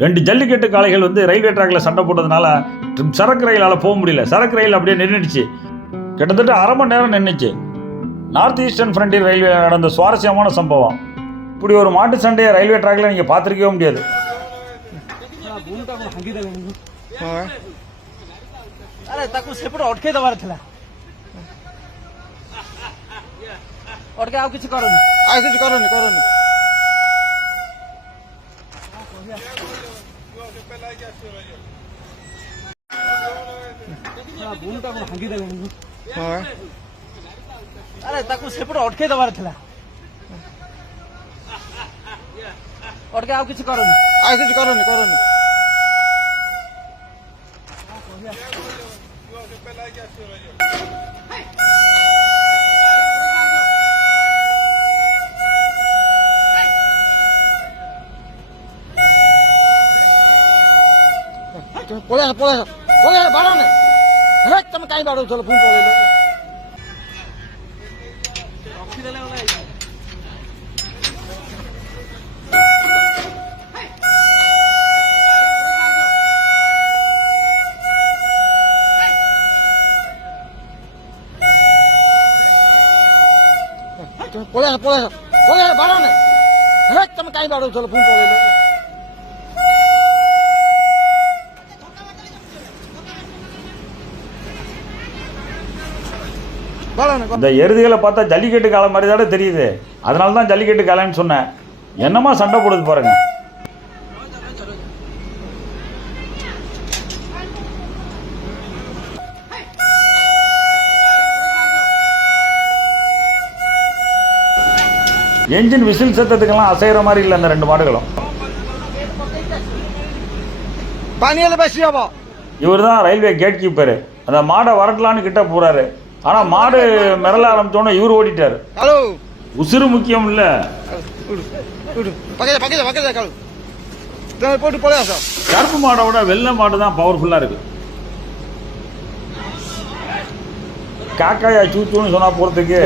2 ஜல்லிக்கட்டு காளைகள் வந்து ரயில்வே ட்ராக்ல சண்டை போட்டதுனால சரக்கு ரயிலால் போக முடியல. சரக்கு ரயில் அப்படியே நின்றுடுச்சு. கிட்டத்தட்ட அரை மணி நேரம் நின்றுச்சு. நார்த் ஈஸ்டர்ன் ஃப்ரண்டியர் ரயில்வே நடந்த சுவாரஸ்யமான சம்பவம். இப்படி ஒரு மாட்டு சண்டையை ரயில்வே ட்ராக்ல நீங்கள் பார்த்துருக்கவே முடியாது. अरे ताकू सेपटे अटके दबार थिला अटके आउ किछ करनी पोले बाड़ो ने हे तुम काई बाड़ो चलो फोन पोले रखी देले वाला पोले बाड़ो ने हे तुम काई बाड़ो चलो फोन पोले இந்த எருதுகளை பார்த்தா ஜல்லிக்கட்டு காலம் மாதிரி தானே தெரியுது. அதனால தான் ஜல்லிக்கட்டு காலன்னு சொன்னேன். என்னமா சண்டை போடுது பாருங்க. என்ஜின் விசில் சத்தத்துக்கெல்லாம் அசைகிற மாதிரி இல்லை அந்த 2 மாடுகளும். இவர் தான் ரயில்வே கேட் கீப்பர். அந்த மாடை வரட்டலான்னு கிட்ட போறாரு. ஆனா மாடு மிரள ஆரம்பிச்சோன்னா இவர் ஓடிட்டாரு. உசுறு முக்கியம் இல்ல. கருப்பு மாடை விட வெள்ளை மாடு தான் பவர்ஃபுல்லா இருக்கு. காக்காயா சூச்சுன்னு சொன்னா போறதுக்கு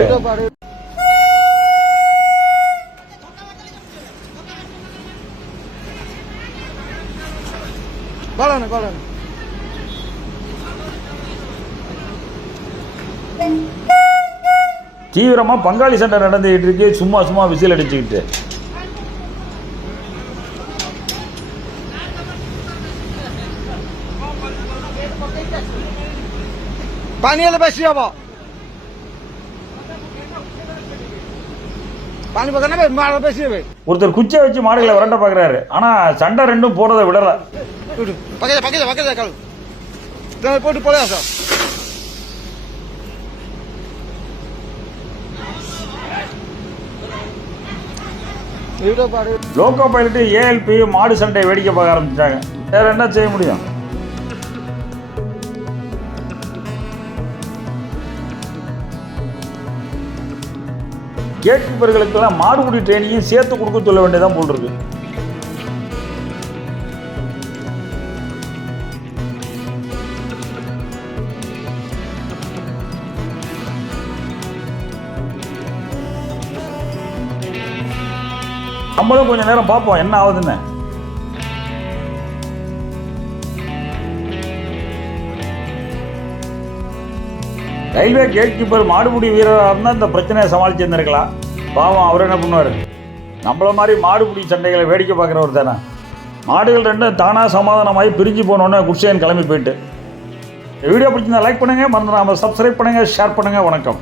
தீவிரமா பங்காளி சண்டை நடந்துகிட்டு இருக்கு. சும்மா விசில் அடிச்சுக்கிட்டு ஒருத்தர் குச்சியை வச்சு மாடுகளை விரட்ட பாக்குறாரு. ஆனா சண்டை 2ம் போறதை விடல. போட்டு போல லோகோ பைலட் ஏஎல்பி மாடு சண்டை வேடிக்கை பார்க்க ஆரம்பிச்சிட்டாங்க. வேற என்ன செய்ய முடியும்? கேட் கீப்பர்களுக்கெல்லாம் மாடுபிடி ட்ரைனிங்கையும் சேர்த்து கொடுக்க சொல்ல வேண்டியதான் போல் இருக்கு. நம்மளும் கொஞ்ச நேரம் பார்ப்போம் என்ன ஆகுதுன்னு. ரயில்வே கேட் கீப்பர் மாடுபிடி வீரராக இருந்தால் இந்த பிரச்சனையை சமாளிச்சு இருந்திருக்கலாம். பாவம் அவர் என்ன பண்ணுவார்? நம்மள மாதிரி மாடுபிடி சண்டைகளை வேடிக்கை பார்க்குறவர் தானே. மாடுகள் 2ம் தானாக சமாதானமாகி பிரிஞ்சு போனோன்னே குட்சேன் கிளம்பி போயிட்டு. வீடியோ பிடிச்சிருந்தா லைக் பண்ணுங்கள், மறந்துடாமல் சப்ஸ்கிரைப் பண்ணுங்கள், ஷேர் பண்ணுங்கள். வணக்கம்.